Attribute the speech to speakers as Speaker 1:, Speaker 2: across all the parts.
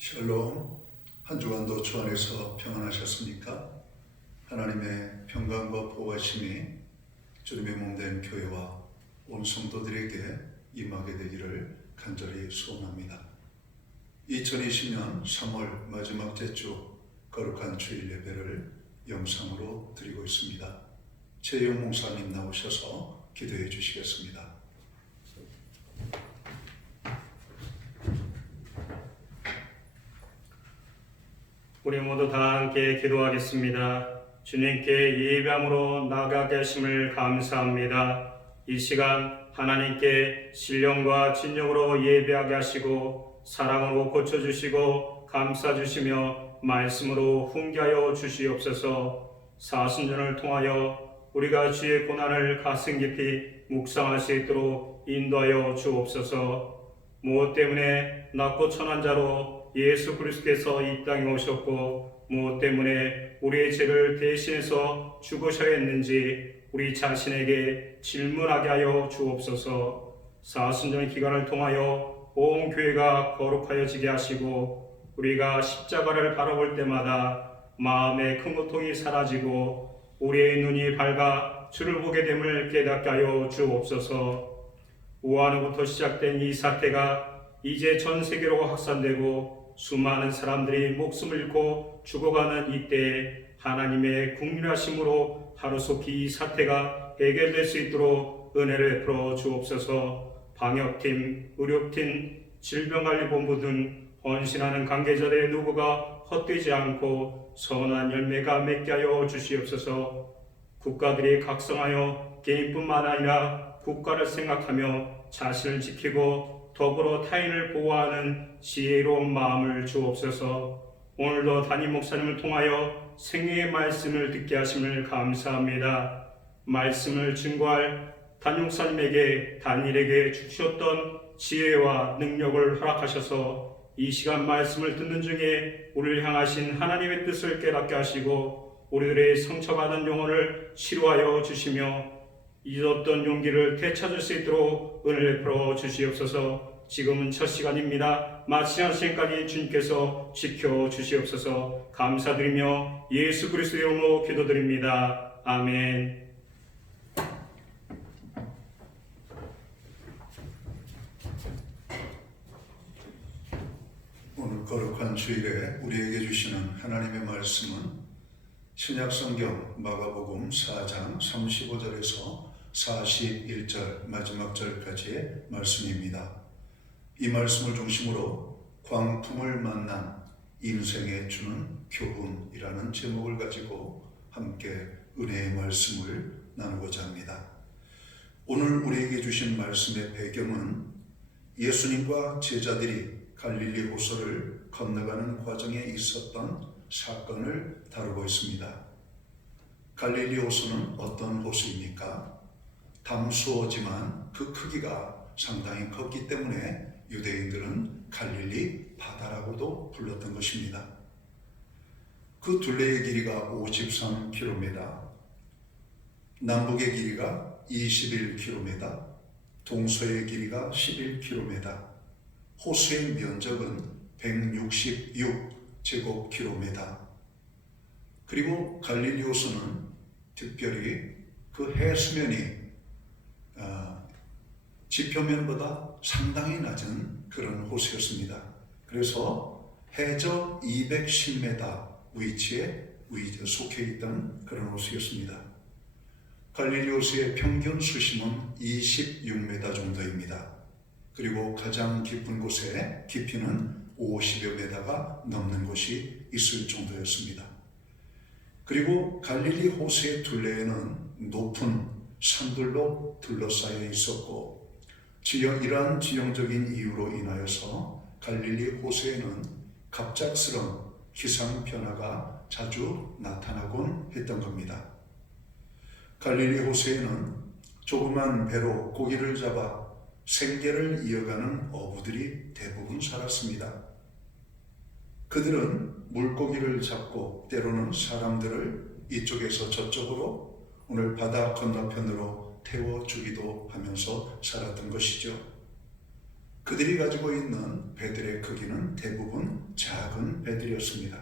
Speaker 1: 샬롬 한 주간도 주 안에서 평안하셨습니까? 하나님의 평강과 보호하심이 주님의 몸된 교회와 온 성도들에게 임하게 되기를 간절히 소원합니다. 2020년 3월 마지막 제주 거룩한 주일 예배를 영상으로 드리고 있습니다. 최영 목사님 나오셔서 기도해 주시겠습니다.
Speaker 2: 우리 모두 다 함께 기도하겠습니다. 주님께 예배함으로 나가게 하심을 감사합니다. 이 시간 하나님께 신령과 진정으로 예배하게 하시고 사랑으로 고쳐주시고 감싸주시며 말씀으로 훈계하여 주시옵소서 사순전을 통하여 우리가 주의 고난을 가슴 깊이 묵상할 수 있도록 인도하여 주옵소서 무엇 때문에 낮고 천한 자로 예수 그리스도께서 이 땅에 오셨고 무엇 때문에 우리의 죄를 대신해서 죽으셔야 했는지 우리 자신에게 질문하게 하여 주옵소서. 사순절 기간을 통하여 온 교회가 거룩하여지게 하시고 우리가 십자가를 바라볼 때마다 마음의 큰 고통이 사라지고 우리의 눈이 밝아 주를 보게 됨을 깨닫게 하여 주옵소서. 우한으로부터 시작된 이 사태가 이제 전 세계로 확산되고 수많은 사람들이 목숨을 잃고 죽어가는 이때에 하나님의 국민하심으로 하루속히 이 사태가 해결될 수 있도록 은혜를 베풀어 주옵소서. 방역팀, 의료팀, 질병관리본부 등 헌신하는 관계자들의 누구가 헛되지 않고 선한 열매가 맺게 하여 주시옵소서. 국가들이 각성하여 개인뿐만 아니라 국가를 생각하며 자신을 지키고 더불어 타인을 보호하는 지혜로운 마음을 주옵소서. 오늘도 담임 목사님을 통하여 생애의 말씀을 듣게 하심을 감사합니다. 말씀을 증거할 담임 목사님에게 단일에게 주셨던 지혜와 능력을 허락하셔서 이 시간 말씀을 듣는 중에 우리를 향하신 하나님의 뜻을 깨닫게 하시고 우리들의 상처받은 영혼을 치료하여 주시며 잊었던 용기를 되찾을 수 있도록 은혜를 베풀어 주시옵소서. 지금은 첫 시간입니다. 마치는 시간까지 주님께서 지켜 주시옵소서. 감사드리며 예수 그리스도의 이름으로 기도드립니다. 아멘.
Speaker 1: 오늘 거룩한 주일에 우리에게 주시는 하나님의 말씀은 신약 성경 마가복음 4장 35절에서 41절 마지막 절까지의 말씀입니다. 이 말씀을 중심으로 광풍을 만난 인생에 주는 교훈이라는 제목을 가지고 함께 은혜의 말씀을 나누고자 합니다. 오늘 우리에게 주신 말씀의 배경은 예수님과 제자들이 갈릴리 호수를 건너가는 과정에 있었던 사건을 다루고 있습니다. 갈릴리 호수는 어떤 호수입니까? 담수어지만 그 크기가 상당히 컸기 때문에 유대인들은 갈릴리 바다라고도 불렀던 것입니다. 그 둘레의 길이가 53km, 남북의 길이가 21km, 동서의 길이가 11km, 호수의 면적은 166제곱킬로미터. 그리고 갈릴리 호수는 특별히 그 해수면이 어, 지표면보다 상당히 낮은 그런 호수였습니다. 그래서 해저 210m 위치에 속해 있던 그런 호수였습니다. 갈릴리 호수의 평균 수심은 26m 정도입니다. 그리고 가장 깊은 곳에 깊이는 50여 메다가 넘는 곳이 있을 정도였습니다. 그리고 갈릴리 호수의 둘레에는 높은 산들로 둘러싸여 있었고 지형 이러한 지형적인 이유로 인하여서 갈릴리 호수에는 갑작스런 기상 변화가 자주 나타나곤 했던 겁니다. 갈릴리 호수에는 조그만 배로 고기를 잡아 생계를 이어가는 어부들이 대부분 살았습니다. 그들은 물고기를 잡고 때로는 사람들을 이쪽에서 저쪽으로 오늘 바다 건너편으로 태워주기도 하면서 살았던 것이죠. 그들이 가지고 있는 배들의 크기는 대부분 작은 배들이었습니다.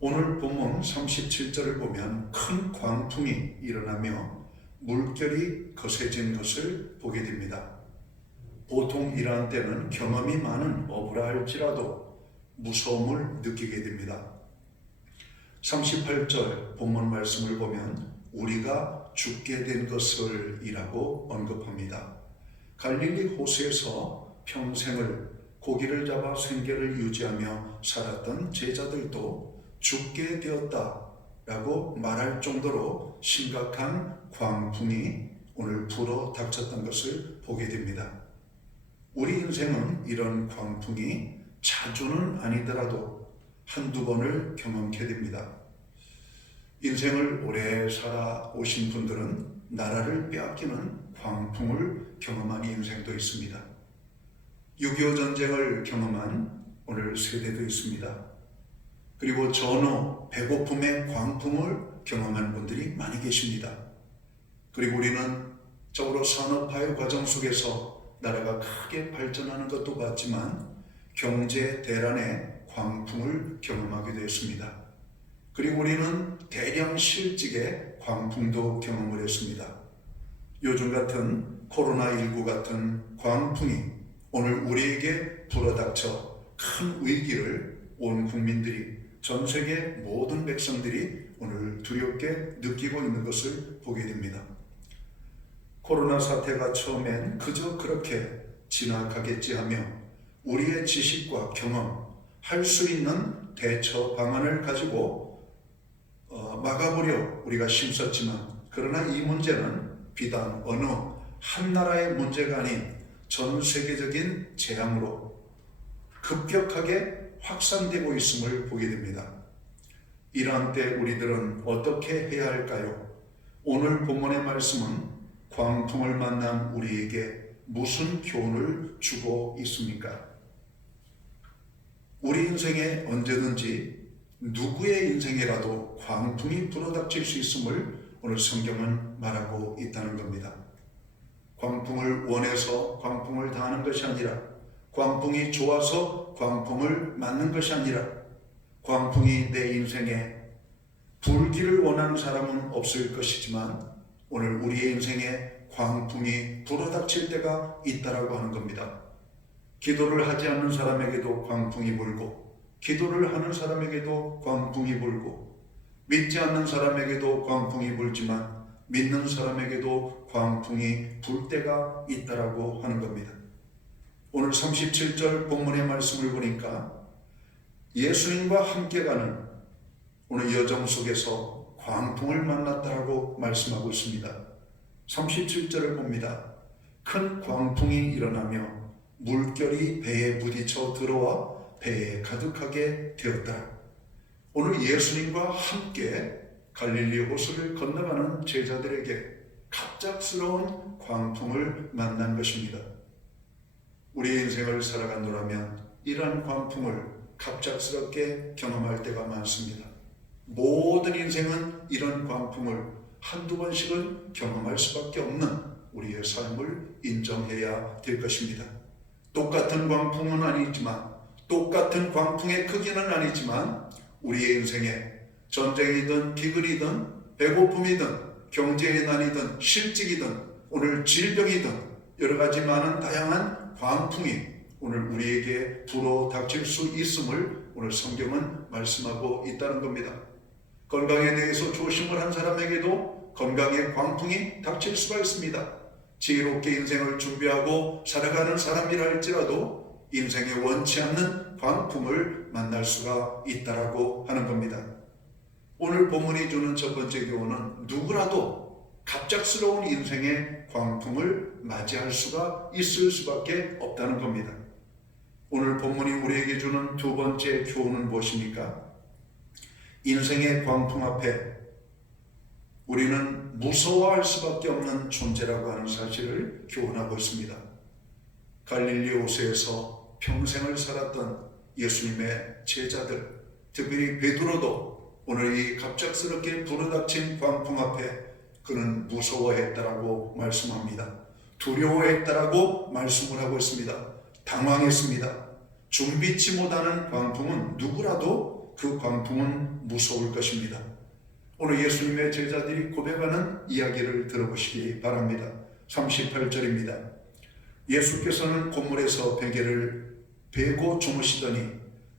Speaker 1: 오늘 본문 37절을 보면 큰 광풍이 일어나며 물결이 거세진 것을 보게 됩니다. 보통 이러한 때는 경험이 많은 어부라 할지라도 무서움을 느끼게 됩니다. 38절 본문 말씀을 보면 우리가 죽게 된 것을 이라고 언급합니다. 갈릴리 호수에서 평생을 고기를 잡아 생계를 유지하며 살았던 제자들도 죽게 되었다 라고 말할 정도로 심각한 광풍이 오늘 불어 닥쳤던 것을 보게 됩니다. 우리 인생은 이런 광풍이 자주는 아니더라도 한두 번을 경험케 됩니다. 인생을 오래 살아오신 분들은 나라를 빼앗기는 광풍을 경험한 인생도 있습니다. 6.25 전쟁을 경험한 오늘 세대도 있습니다. 그리고 전후 배고픔의 광풍을 경험한 분들이 많이 계십니다. 그리고 우리는 적으로 산업화의 과정 속에서 나라가 크게 발전하는 것도 봤지만 경제 대란의 광풍을 경험하게 되었습니다. 그리고 우리는 대량 실직의 광풍도 경험을 했습니다. 요즘 같은 코로나19 같은 광풍이 오늘 우리에게 불어닥쳐 큰 위기를 온 국민들이 전 세계 모든 백성들이 오늘 두렵게 느끼고 있는 것을 보게 됩니다. 코로나 사태가 처음엔 그저 그렇게 지나가겠지 하며 우리의 지식과 경험, 할 수 있는 대처 방안을 가지고 어, 막아보려 우리가 힘썼지만 그러나 이 문제는 비단 어느 한 나라의 문제가 아닌 전 세계적인 재앙으로 급격하게 확산되고 있음을 보게 됩니다. 이러한 때 우리들은 어떻게 해야 할까요? 오늘 본문의 말씀은 광풍을 만난 우리에게 무슨 교훈을 주고 있습니까? 우리 인생에 언제든지 누구의 인생에라도 광풍이 불어닥칠 수 있음을 오늘 성경은 말하고 있다는 겁니다. 광풍을 원해서 광풍을 당하는 것이 아니라 광풍이 좋아서 광풍을 맞는 것이 아니라 광풍이 내 인생에 불기를 원하는 사람은 없을 것이지만 오늘 우리의 인생에 광풍이 불어닥칠 때가 있다라고 하는 겁니다. 기도를 하지 않는 사람에게도 광풍이 불고 기도를 하는 사람에게도 광풍이 불고 믿지 않는 사람에게도 광풍이 불지만 믿는 사람에게도 광풍이 불 때가 있다라고 하는 겁니다. 오늘 37절 본문의 말씀을 보니까 예수님과 함께 가는 오늘 여정 속에서 광풍을 만났다라고 말씀하고 있습니다. 37절을 봅니다. 큰 광풍이 일어나며 물결이 배에 부딪혀 들어와 배에 가득하게 되었다. 오늘 예수님과 함께 갈릴리 호수를 건너가는 제자들에게 갑작스러운 광풍을 만난 것입니다. 우리의 인생을 살아간다면 이러한 광풍을 갑작스럽게 경험할 때가 많습니다. 모든 인생은 이런 광풍을 한두 번씩은 경험할 수밖에 없는 우리의 삶을 인정해야 될 것입니다. 똑같은 광풍은 아니지만 똑같은 광풍의 크기는 아니지만 우리의 인생에 전쟁이든 기근이든 배고픔이든 경제의 난이든 실직이든 오늘 질병이든 여러 가지 많은 다양한 광풍이 오늘 우리에게 불어 닥칠 수 있음을 오늘 성경은 말씀하고 있다는 겁니다. 건강에 대해서 조심을 한 사람에게도 건강의 광풍이 닥칠 수가 있습니다. 지혜롭게 인생을 준비하고 살아가는 사람이라 할지라도 인생에 원치 않는 광풍을 만날 수가 있다라고 하는 겁니다. 오늘 본문이 주는 첫 번째 교훈은 누구라도 갑작스러운 인생의 광풍을 맞이할 수가 있을 수밖에 없다는 겁니다. 오늘 본문이 우리에게 주는 두 번째 교훈은 무엇입니까? 인생의 광풍 앞에 우리는 무서워할 수밖에 없는 존재라고 하는 사실을 교훈하고 있습니다. 갈릴리 호수에서 평생을 살았던 예수님의 제자들, 특별히 베드로도 오늘 이 갑작스럽게 불어닥친 광풍 앞에 그는 무서워했다라고 말씀합니다. 두려워했다라고 말씀을 하고 있습니다. 당황했습니다. 준비치 못하는 광풍은 누구라도 그 광풍은 무서울 것입니다. 오늘 예수님의 제자들이 고백하는 이야기를 들어보시기 바랍니다. 38절입니다. 예수께서는 건물에서 베개를 베고 주무시더니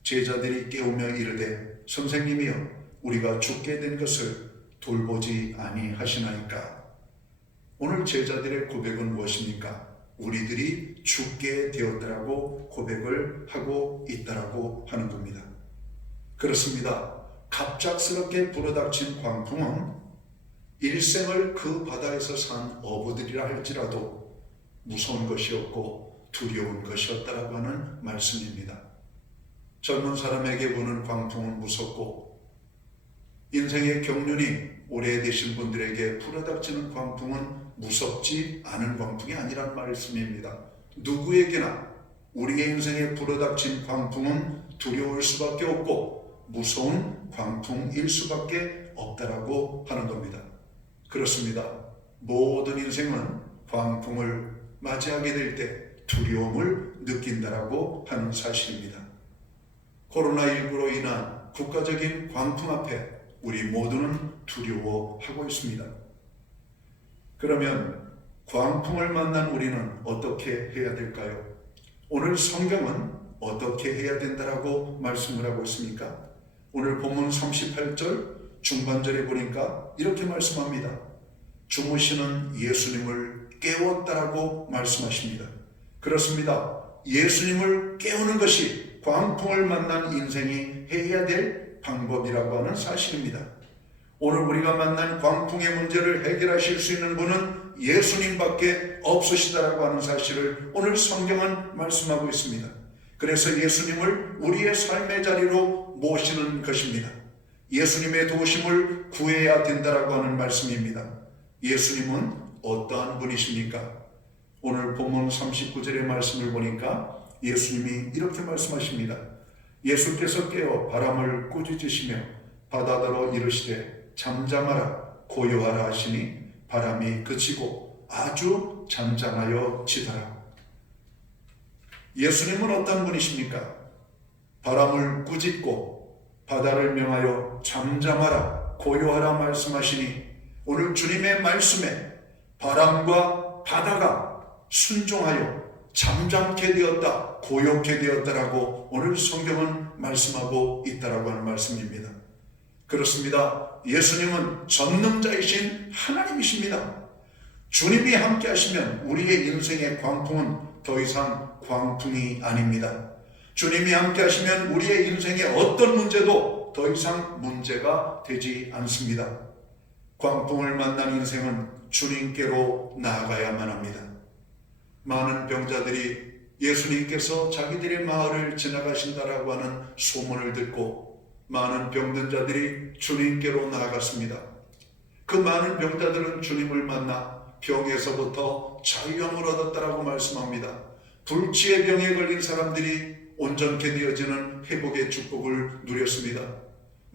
Speaker 1: 제자들이 깨우며 이르되 선생님이여 우리가 죽게 된 것을 돌보지 아니하시나이까 오늘 제자들의 고백은 무엇입니까? 우리들이 죽게 되었다라고 고백을 하고 있다라고 하는 겁니다. 그렇습니다. 갑작스럽게 불어닥친 광풍은 일생을 그 바다에서 산 어부들이라 할지라도 무서운 것이었고 두려운 것이었다라고 하는 말씀입니다. 젊은 사람에게 부는 광풍은 무섭고 인생의 경륜이 오래되신 분들에게 불어닥치는 광풍은 무섭지 않은 광풍이 아니란 말씀입니다. 누구에게나 우리의 인생에 불어닥친 광풍은 두려울 수밖에 없고 무서운 광풍일 수밖에 없다라고 하는 겁니다. 그렇습니다. 모든 인생은 광풍을 맞이하게 될 때 두려움을 느낀다라고 하는 사실입니다. 코로나19로 인한 국가적인 광풍 앞에 우리 모두는 두려워하고 있습니다. 그러면 광풍을 만난 우리는 어떻게 해야 될까요? 오늘 성경은 어떻게 해야 된다라고 말씀을 하고 있습니까? 오늘 본문 38절 중반절에 보니까 이렇게 말씀합니다. 주무시는 예수님을 깨웠다라고 말씀하십니다. 그렇습니다. 예수님을 깨우는 것이 광풍을 만난 인생이 해야 될 방법이라고 하는 사실입니다. 오늘 우리가 만난 광풍의 문제를 해결하실 수 있는 분은 예수님밖에 없으시다라고 하는 사실을 오늘 성경은 말씀하고 있습니다. 그래서 예수님을 우리의 삶의 자리로 모시는 것입니다. 예수님의 도우심을 구해야 된다라고 하는 말씀입니다. 예수님은 어떠한 분이십니까? 오늘 본문 39절의 말씀을 보니까 예수님이 이렇게 말씀하십니다. 예수께서 깨어 바람을 꾸짖으시며 바다더러 이르시되 잠잠하라 고요하라 하시니 바람이 그치고 아주 잠잠하여 지더라. 예수님은 어떤 분이십니까? 바람을 꾸짖고 바다를 명하여 잠잠하라 고요하라 말씀하시니 오늘 주님의 말씀에 바람과 바다가 순종하여 잠잠게 되었다, 고요케 되었다라고 오늘 성경은 말씀하고 있다라고 하는 말씀입니다. 그렇습니다. 예수님은 전능자이신 하나님이십니다. 주님이 함께 하시면 우리의 인생의 광풍은 더 이상 광풍이 아닙니다. 주님이 함께 하시면 우리의 인생의 어떤 문제도 더 이상 문제가 되지 않습니다. 광풍을 만난 인생은 주님께로 나아가야만 합니다. 많은 병자들이 예수님께서 자기들의 마을을 지나가신다라고 하는 소문을 듣고 많은 병든 자들이 주님께로 나아갔습니다. 그 많은 병자들은 주님을 만나 병에서부터 자유함을 얻었다라고 말씀합니다. 불치의 병에 걸린 사람들이 온전케 되어지는 회복의 축복을 누렸습니다.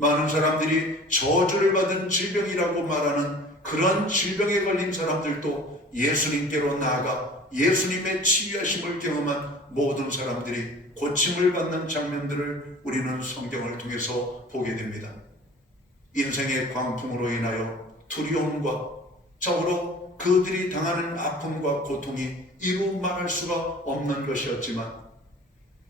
Speaker 1: 많은 사람들이 저주를 받은 질병이라고 말하는 그런 질병에 걸린 사람들도 예수님께로 나아가 예수님의 치유하심을 경험한 모든 사람들이 고침을 받는 장면들을 우리는 성경을 통해서 보게 됩니다. 인생의 광풍으로 인하여 두려움과 적으로 그들이 당하는 아픔과 고통이 이루 말할 수가 없는 것이었지만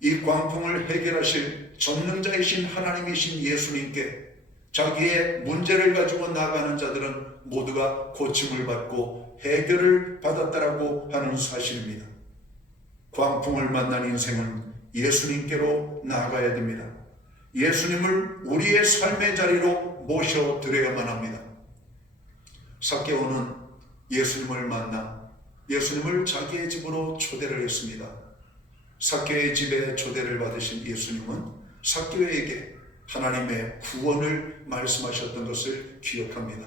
Speaker 1: 이 광풍을 해결하실 전능자이신 하나님이신 예수님께 자기의 문제를 가지고 나가는 자들은 모두가 고침을 받고 해결을 받았다라고 하는 사실입니다. 광풍을 만난 인생은 예수님께로 나아가야 됩니다. 예수님을 우리의 삶의 자리로 모셔드려야만 합니다. 사케오는 예수님을 만나 예수님을 자기의 집으로 초대를 했습니다. 사케의 집에 초대를 받으신 예수님은 사케오에게 하나님의 구원을 말씀하셨던 것을 기억합니다.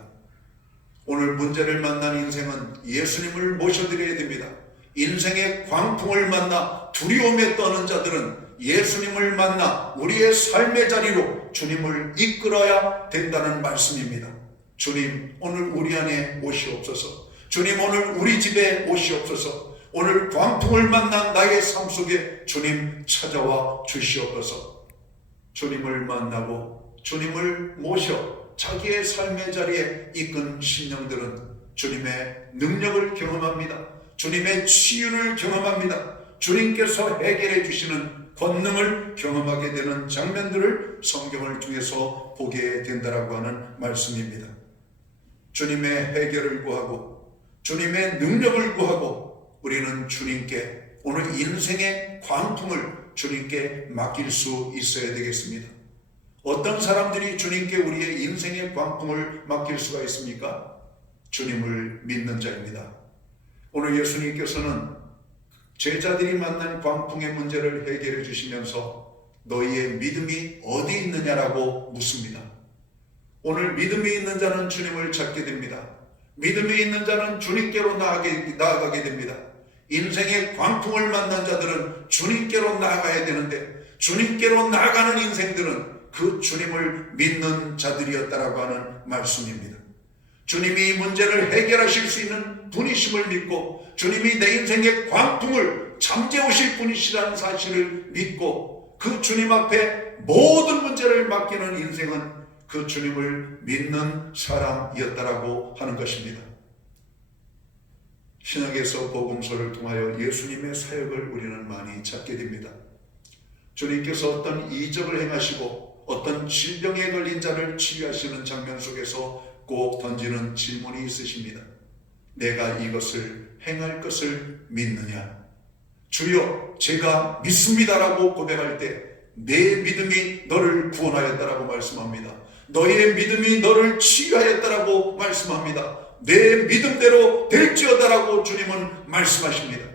Speaker 1: 오늘 문제를 만난 인생은 예수님을 모셔드려야 됩니다. 인생의 광풍을 만나 두려움에 떠는 자들은 예수님을 만나 우리의 삶의 자리로 주님을 이끌어야 된다는 말씀입니다. 주님, 오늘 우리 안에 오시옵소서. 주님 오늘 우리 집에 오시옵소서. 오늘 광풍을 만난 나의 삶 속에 주님 찾아와 주시옵소서. 주님을 만나고 주님을 모셔 자기의 삶의 자리에 이끈 심령들은 주님의 능력을 경험합니다. 주님의 치유를 경험합니다. 주님께서 해결해 주시는 권능을 경험하게 되는 장면들을 성경을 통해서 보게 된다라고 하는 말씀입니다. 주님의 해결을 구하고 주님의 능력을 구하고 우리는 주님께 오늘 인생의 광풍을 주님께 맡길 수 있어야 되겠습니다. 어떤 사람들이 주님께 우리의 인생의 광풍을 맡길 수가 있습니까? 주님을 믿는 자입니다. 오늘 예수님께서는 제자들이 만난 광풍의 문제를 해결해 주시면서 너희의 믿음이 어디 있느냐라고 묻습니다. 오늘 믿음이 있는 자는 주님을 찾게 됩니다. 믿음이 있는 자는 주님께로 나아가게, 됩니다. 인생의 광풍을 만난 자들은 주님께로 나아가야 되는데 주님께로 나아가는 인생들은 그 주님을 믿는 자들이었다라고 하는 말씀입니다. 주님이 이 문제를 해결하실 수 있는 분이심을 믿고 주님이 내 인생의 광풍을 잠재우실 분이시라는 사실을 믿고 그 주님 앞에 모든 문제를 맡기는 인생은 그 주님을 믿는 사람이었다라고 하는 것입니다. 신약에서 복음서를 통하여 예수님의 사역을 우리는 많이 찾게 됩니다. 주님께서 어떤 이적을 행하시고 어떤 질병에 걸린 자를 치유하시는 장면 속에서 꼭 던지는 질문이 있으십니다. 내가 이것을 행할 것을 믿느냐? 주여, 제가 믿습니다라고 고백할 때 내 믿음이 너를 구원하였다라고 말씀합니다. 너의 믿음이 너를 치유하였다라고 말씀합니다. 내 믿음대로 될지어다라고 주님은 말씀하십니다.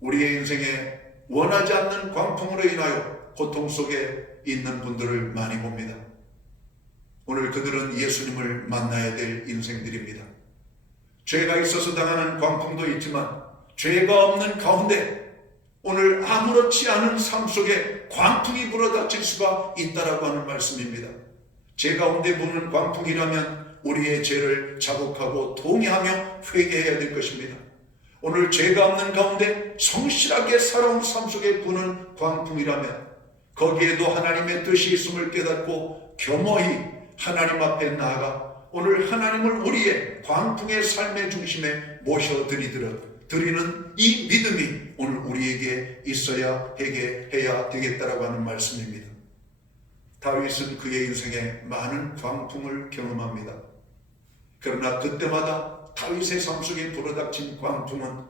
Speaker 1: 우리의 인생에 원하지 않는 광풍으로 인하여 고통 속에 있는 분들을 많이 봅니다. 오늘 그들은 예수님을 만나야 될 인생들입니다. 죄가 있어서 당하는 광풍도 있지만 죄가 없는 가운데 오늘 아무렇지 않은 삶 속에 광풍이 불어닥칠 수가 있다라고 하는 말씀입니다. 죄 가운데 부는 광풍이라면 우리의 죄를 자복하고 동의하며 회개해야 될 것입니다. 오늘 죄가 없는 가운데 성실하게 살아온 삶 속에 부는 광풍이라면 거기에도 하나님의 뜻이 있음을 깨닫고 겸허히 하나님 앞에 나아가 오늘 하나님을 우리의 광풍의 삶의 중심에 모셔드리도록 드리는 이 믿음이 오늘 우리에게 있어야 해게 해야 되겠다라고 하는 말씀입니다. 다윗은 그의 인생에 많은 광풍을 경험합니다. 그러나 그때마다 다윗의 삶 속에 불어닥친 광풍은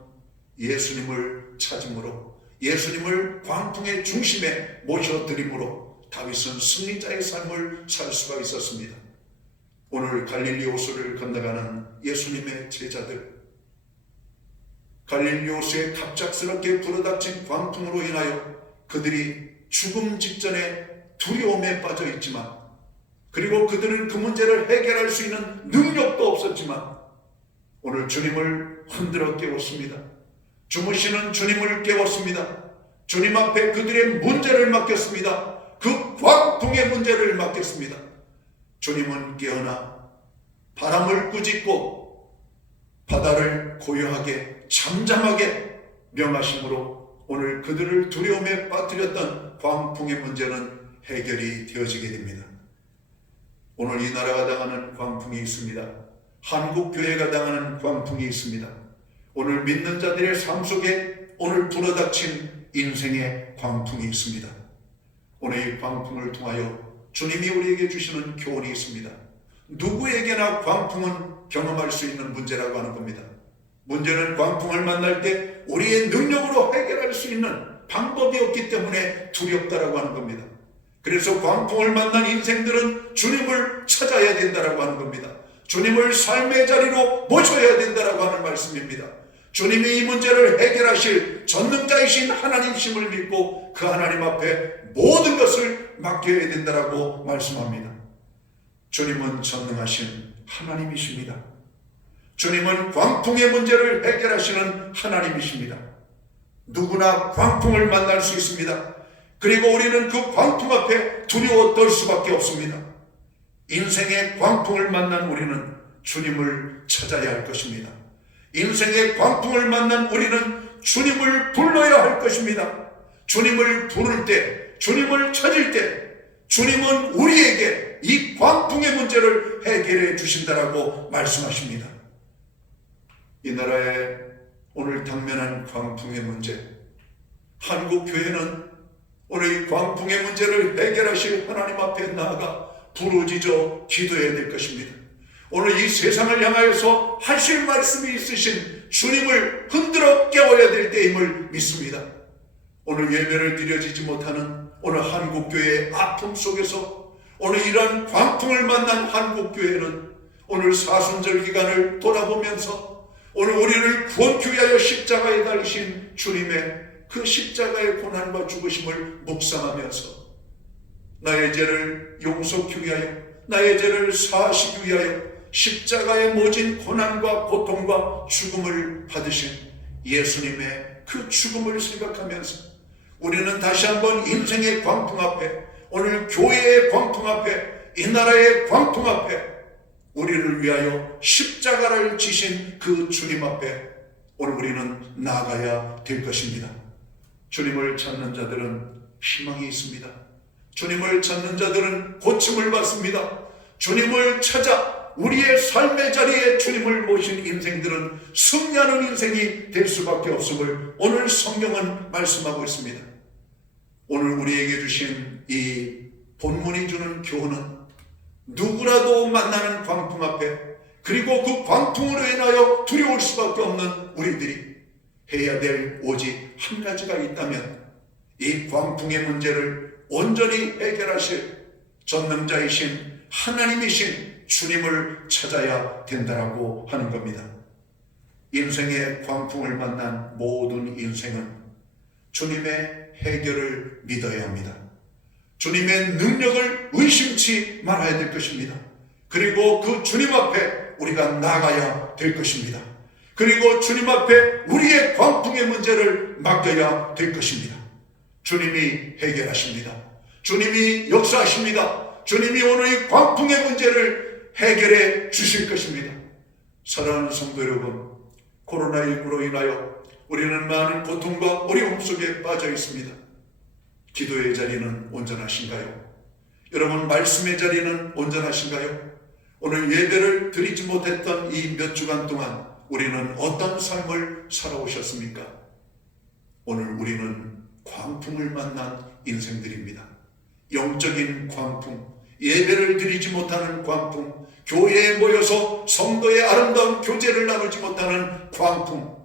Speaker 1: 예수님을 찾음으로 예수님을 광풍의 중심에 모셔드림으로 다윗은 승리자의 삶을 살 수가 있었습니다. 오늘 갈릴리 호수를 건너가는 예수님의 제자들 갈릴리 호수에 갑작스럽게 불어닥친 광풍으로 인하여 그들이 죽음 직전에 두려움에 빠져 있지만 그리고 그들은 그 문제를 해결할 수 있는 능력도 없었지만 오늘 주님을 흔들어 깨웠습니다. 주무시는 주님을 깨웠습니다. 주님 앞에 그들의 문제를 맡겼습니다. 그 광풍의 문제를 맡겼습니다. 주님은 깨어나 바람을 꾸짖고 바다를 고요하게 잠잠하게 명하심으로 오늘 그들을 두려움에 빠뜨렸던 광풍의 문제는 해결이 되어지게 됩니다. 오늘 이 나라가 당하는 광풍이 있습니다. 한국 교회가 당하는 광풍이 있습니다. 오늘 믿는 자들의 삶 속에 오늘 불어닥친 인생의 광풍이 있습니다. 오늘 이 광풍을 통하여 주님이 우리에게 주시는 교훈이 있습니다. 누구에게나 광풍은 경험할 수 있는 문제라고 하는 겁니다. 문제는 광풍을 만날 때 우리의 능력으로 해결할 수 있는 방법이 없기 때문에 두렵다라고 하는 겁니다. 그래서 광풍을 만난 인생들은 주님을 찾아야 된다라고 하는 겁니다. 주님을 삶의 자리로 모셔야 된다라고 하는 말씀입니다. 주님이 이 문제를 해결하실 전능자이신 하나님심을 믿고 그 하나님 앞에 모든 것을 맡겨야 된다라고 말씀합니다. 주님은 전능하신 하나님이십니다. 주님은 광풍의 문제를 해결하시는 하나님이십니다. 누구나 광풍을 만날 수 있습니다. 그리고 우리는 그 광풍 앞에 두려워 떨 수밖에 없습니다. 인생의 광풍을 만난 우리는 주님을 찾아야 할 것입니다. 인생의 광풍을 만난 우리는 주님을 불러야 할 것입니다. 주님을 부를 때, 주님을 찾을 때, 주님은 우리에게 이 광풍의 문제를 해결해 주신다라고 말씀하십니다. 이 나라에 오늘 당면한 광풍의 문제, 한국 교회는 오늘 이 광풍의 문제를 해결하실 하나님 앞에 나아가 부르짖어 기도해야 될 것입니다. 오늘 이 세상을 향하여서 하실 말씀이 있으신 주님을 흔들어 깨워야 될 때임을 믿습니다. 오늘 예배를 드려지지 못하는 오늘 한국교회의 아픔 속에서 오늘 이러한 광풍을 만난 한국교회는 오늘 사순절 기간을 돌아보면서 오늘 우리를 구원케 위하여 십자가에 달리신 주님의 그 십자가의 고난과 죽으심을 묵상하면서 나의 죄를 용서케 위하여 나의 죄를 사하시기 위하여 십자가에 모진 고난과 고통과 죽음을 받으신 예수님의 그 죽음을 생각하면서 우리는 다시 한번 인생의 광풍 앞에 오늘 교회의 광풍 앞에 이 나라의 광풍 앞에 우리를 위하여 십자가를 지신 그 주님 앞에 오늘 우리는 나가야 될 것입니다. 주님을 찾는 자들은 희망이 있습니다. 주님을 찾는 자들은 고침을 받습니다. 주님을 찾아 우리의 삶의 자리에 주님을 모신 인생들은 승리하는 인생이 될 수밖에 없음을 오늘 성경은 말씀하고 있습니다. 오늘 우리에게 주신 이 본문이 주는 교훈은 누구라도 만나는 광풍 앞에 그리고 그 광풍으로 인하여 두려울 수밖에 없는 우리들이 해야 될 오직 한 가지가 있다면 이 광풍의 문제를 온전히 해결하실 전능자이신 하나님이신 주님을 찾아야 된다라고 하는 겁니다. 인생의 광풍을 만난 모든 인생은 주님의 해결을 믿어야 합니다. 주님의 능력을 의심치 말아야 될 것입니다. 그리고 그 주님 앞에 우리가 나가야 될 것입니다. 그리고 주님 앞에 우리의 광풍의 문제를 맡겨야 될 것입니다. 주님이 해결하십니다. 주님이 역사하십니다. 주님이 오늘 이 광풍의 문제를 해결해 주실 것입니다. 사랑하는 성도 여러분, 코로나19로 인하여 우리는 많은 고통과 어려움 속에 빠져 있습니다. 기도의 자리는 온전하신가요? 여러분, 말씀의 자리는 온전하신가요? 오늘 예배를 드리지 못했던 이 몇 주간 동안 우리는 어떤 삶을 살아오셨습니까? 오늘 우리는 광풍을 만난 인생들입니다. 영적인 광풍, 예배를 드리지 못하는 광풍, 교회에 모여서 성도의 아름다운 교제를 나누지 못하는 광풍,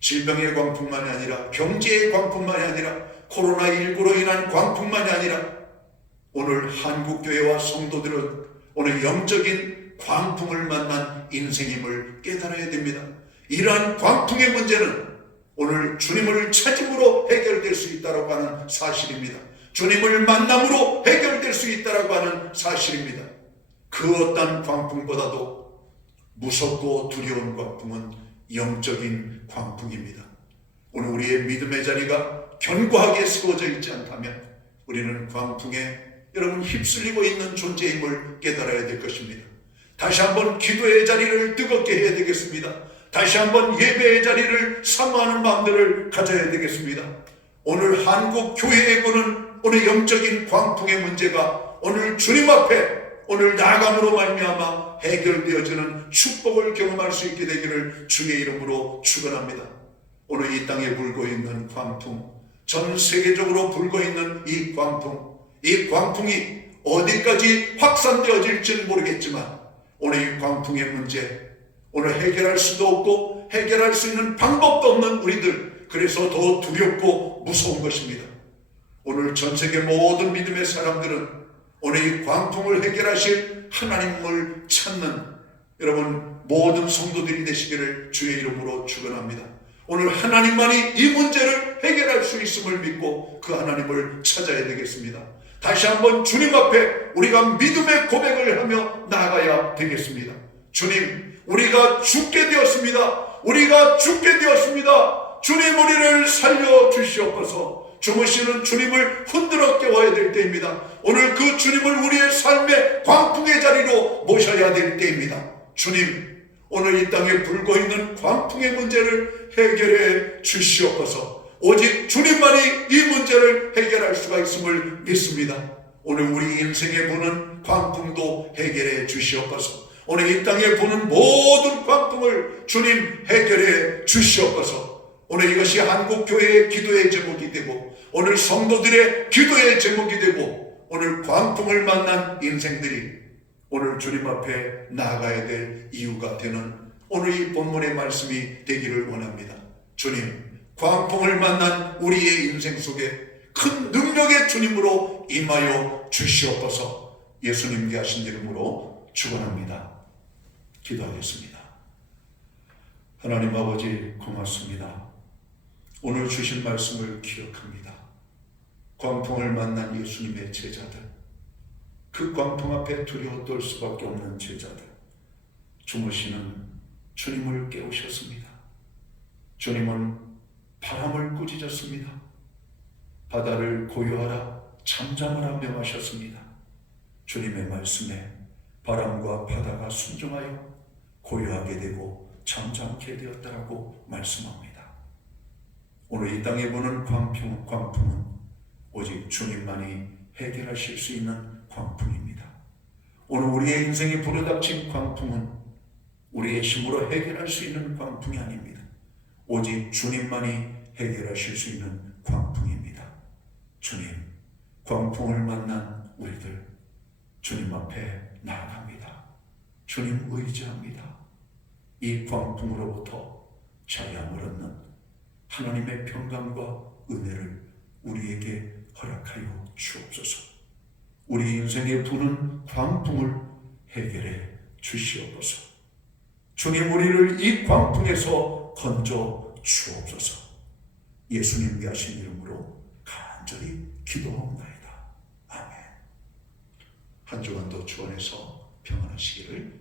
Speaker 1: 질병의 광풍만이 아니라 경제의 광풍만이 아니라 코로나19로 인한 광풍만이 아니라 오늘 한국교회와 성도들은 오늘 영적인 광풍을 만난 인생임을 깨달아야 됩니다. 이러한 광풍의 문제는 오늘 주님을 찾음으로 해결될 수 있다고 하는 사실입니다. 주님을 만남으로 해결될 수 있다고 하는 사실입니다. 그 어떤 광풍보다도 무섭고 두려운 광풍은 영적인 광풍입니다. 오늘 우리의 믿음의 자리가 견고하게 세워져 있지 않다면 우리는 광풍에 여러분 휩쓸리고 있는 존재임을 깨달아야 될 것입니다. 다시 한번 기도의 자리를 뜨겁게 해야 되겠습니다. 다시 한번 예배의 자리를 사모하는 마음들을 가져야 되겠습니다. 오늘 한국 교회에 보는 오늘 영적인 광풍의 문제가 오늘 주님 앞에 오늘 나감으로 말미암아 해결되어지는 축복을 경험할 수 있게 되기를 주의 이름으로 축원합니다. 오늘 이 땅에 불고 있는 광풍, 전 세계적으로 불고 있는 이 광풍, 이 광풍이 어디까지 확산되어질지는 모르겠지만 오늘 이 광풍의 문제, 오늘 해결할 수도 없고 해결할 수 있는 방법도 없는 우리들, 그래서 더 두렵고 무서운 것입니다. 오늘 전 세계 모든 믿음의 사람들은 오늘 이 광풍을 해결하실 하나님을 찾는 여러분 모든 성도들이 되시기를 주의 이름으로 축원합니다. 오늘 하나님만이 이 문제를 해결할 수 있음을 믿고 그 하나님을 찾아야 되겠습니다. 다시 한번 주님 앞에 우리가 믿음의 고백을 하며 나아가야 되겠습니다. 주님, 우리가 죽게 되었습니다. 우리가 죽게 되었습니다. 주님 우리를 살려 주시옵소서. 주무시는 주님을 흔들어 깨워야 될 때입니다. 오늘 그 주님을 우리의 삶의 광풍의 자리로 모셔야 될 때입니다. 주님, 오늘 이 땅에 불고 있는 광풍의 문제를 해결해 주시옵소서. 오직 주님만이 이 문제를 해결할 수가 있음을 믿습니다. 오늘 우리 인생에 부는 광풍도 해결해 주시옵소서. 오늘 이 땅에 부는 모든 광풍을 주님 해결해 주시옵소서. 오늘 이것이 한국 교회의 기도의 제목이 되고 오늘 성도들의 기도의 제목이 되고 오늘 광풍을 만난 인생들이 오늘 주님 앞에 나아가야 될 이유가 되는 오늘 이 본문의 말씀이 되기를 원합니다. 주님, 광풍을 만난 우리의 인생 속에 큰 능력의 주님으로 임하여 주시옵소서 예수님께 하신 이름으로 축원합니다. 기도하겠습니다. 하나님 아버지 고맙습니다. 오늘 주신 말씀을 기억합니다. 광풍을 만난 예수님의 제자들, 그 광풍 앞에 두려워 떨 수밖에 없는 제자들, 주무시는 주님을 깨우셨습니다. 주님은 바람을 꾸짖었습니다. 바다를 고요하라 잠잠하라 명하셨습니다. 주님의 말씀에 바람과 바다가 순종하여 고요하게 되고 잠잠케 되었다라고 말씀합니다. 오늘 이 땅에 보는 광풍, 광풍은 오직 주님만이 해결하실 수 있는 광풍입니다. 오늘 우리의 인생에 불어닥친 광풍은 우리의 힘으로 해결할 수 있는 광풍이 아닙니다. 오직 주님만이 해결하실 수 있는 광풍입니다. 주님, 광풍을 만난 우리들 주님 앞에 나아갑니다. 주님 의지합니다. 이 광풍으로부터 자양을 얻는 하나님의 평강과 은혜를 우리에게 허락하여 주옵소서. 우리 인생에 부는 광풍을 해결해 주시옵소서. 주님 우리를 이 광풍에서 건져 주옵소서. 예수님께 하신 이름으로 간절히 기도하옵나이다. 아멘. 한 주간도 주원해서 평안하시기를